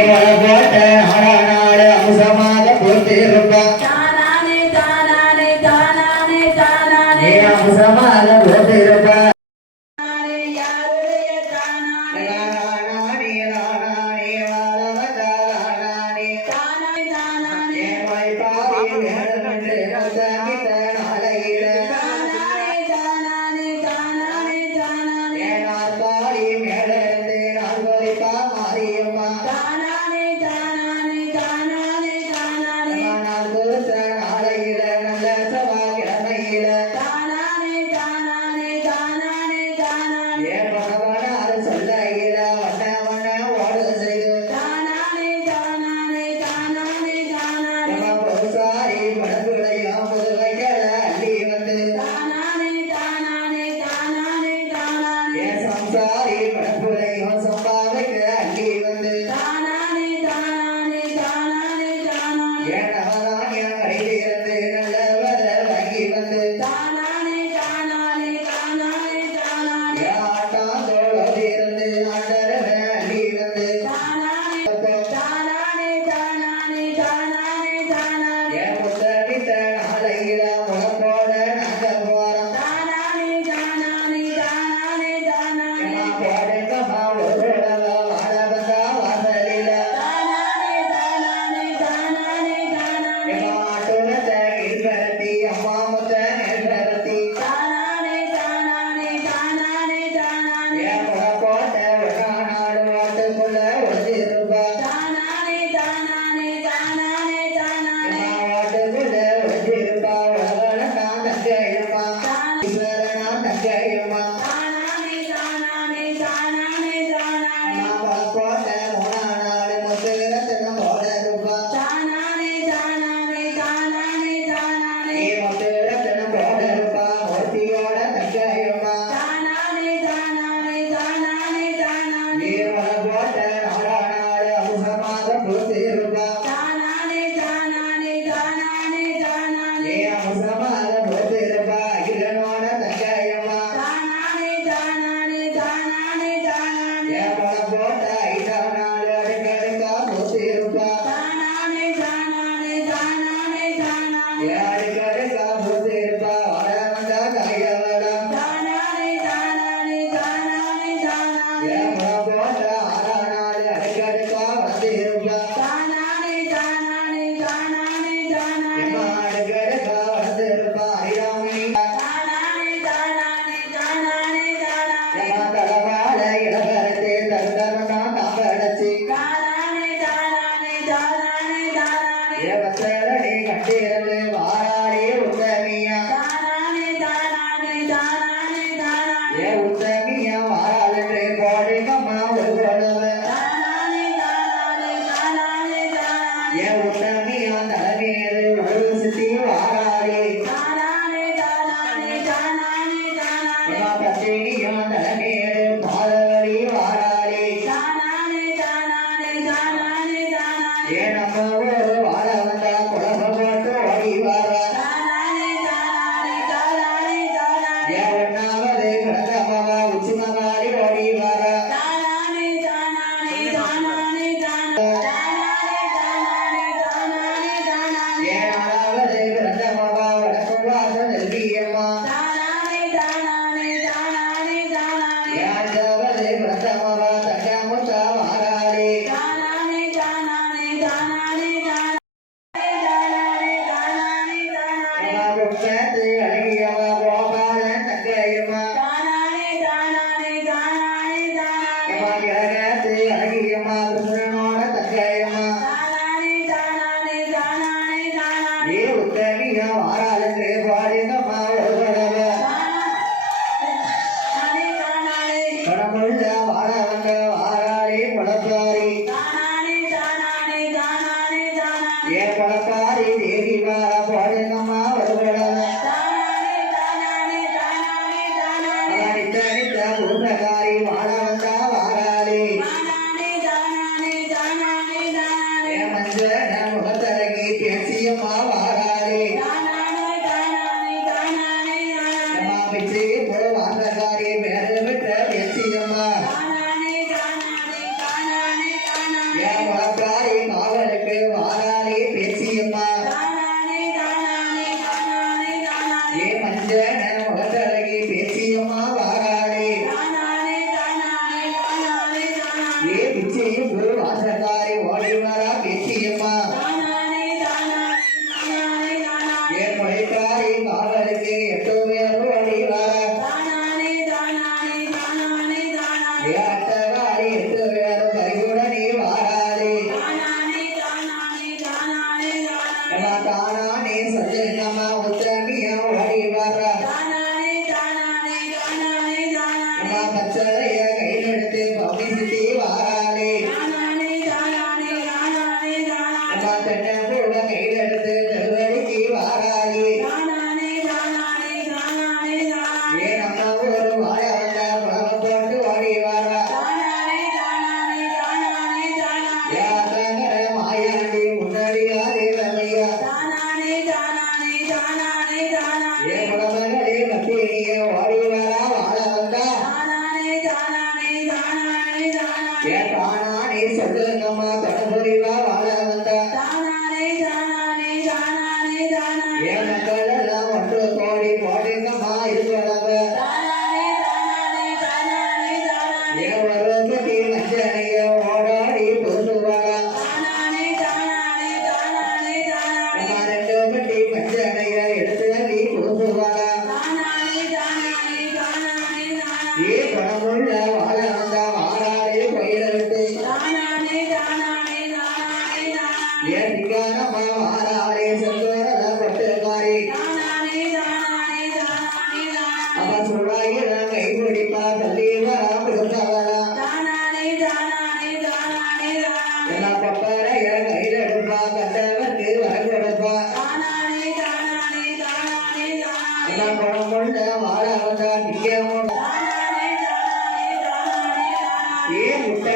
தானானே நீ அம்சமாக போட்டிருப்பா அம்மா குப்பத்து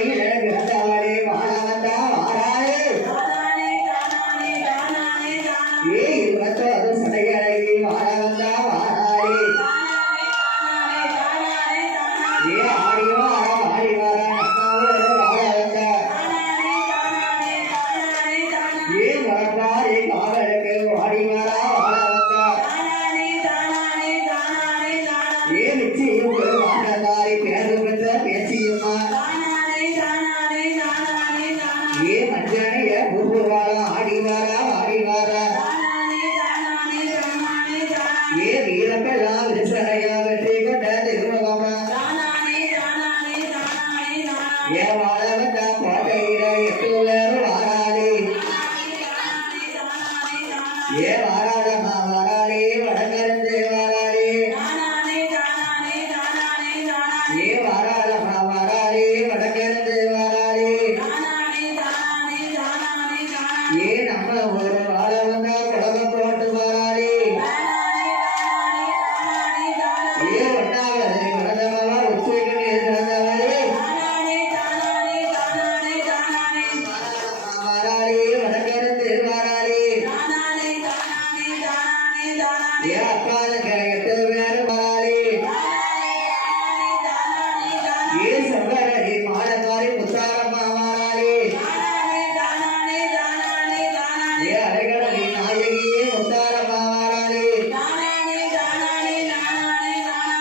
ஏ முட்டையில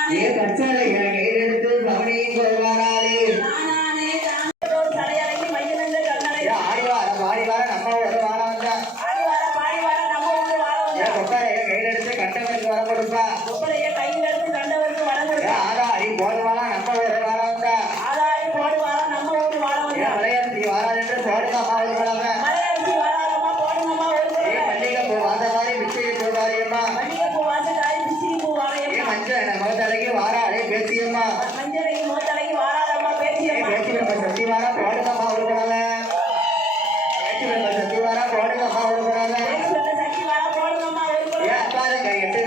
ஏ கச்சலைகளை கையெடுத்து கவனியும் கொள்வாராளே ஆடிவார பாடிவார நம்ம ஒரு வாழ வந்தா. ஏன் கொப்பரைய கையிலெடுத்து கண்டவருக்கு வர கொடுப்பா எட்டு